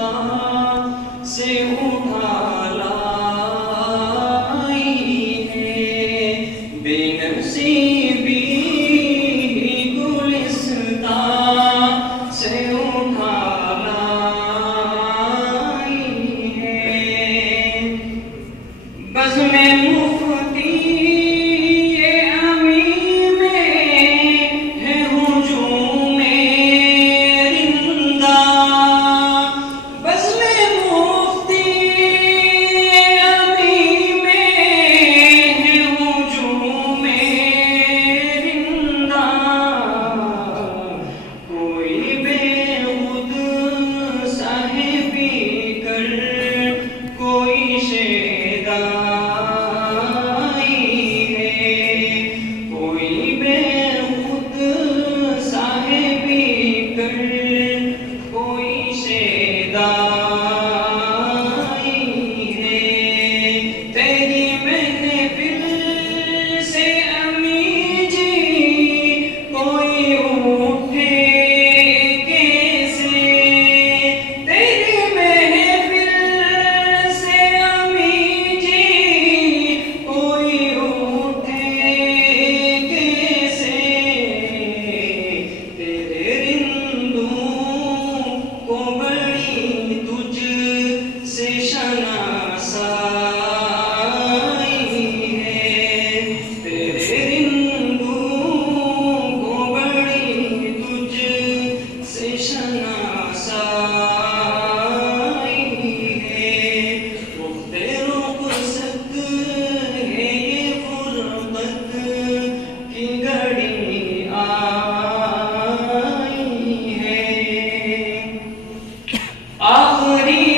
रिश्ता से उठा लाई है बेनसीबी गुलिस्ता से उठा लाई है बज़्म मुफ्ती ये अमी में है हुजूम रिंदा बज़्म मुफ्ती ये अमी में है हुजूम रिंदा कोई बेखुद साहिबी कर कोई शेदाई है कोई बेखुद साहिबी कर कोई शेदाई है तेरी महफिल से अमी जी कोई उठे कैसे तेरी महफिल से अमी जी कोई उठे कैसे तेरे रिंदों को बड़ी तुझ से शनासाई है तेरे रिंदों को बड़ी तुझ से शनासाई है मुफ्ते रुख़सत है ये फुरक़त की घड़ी आई है आखिरी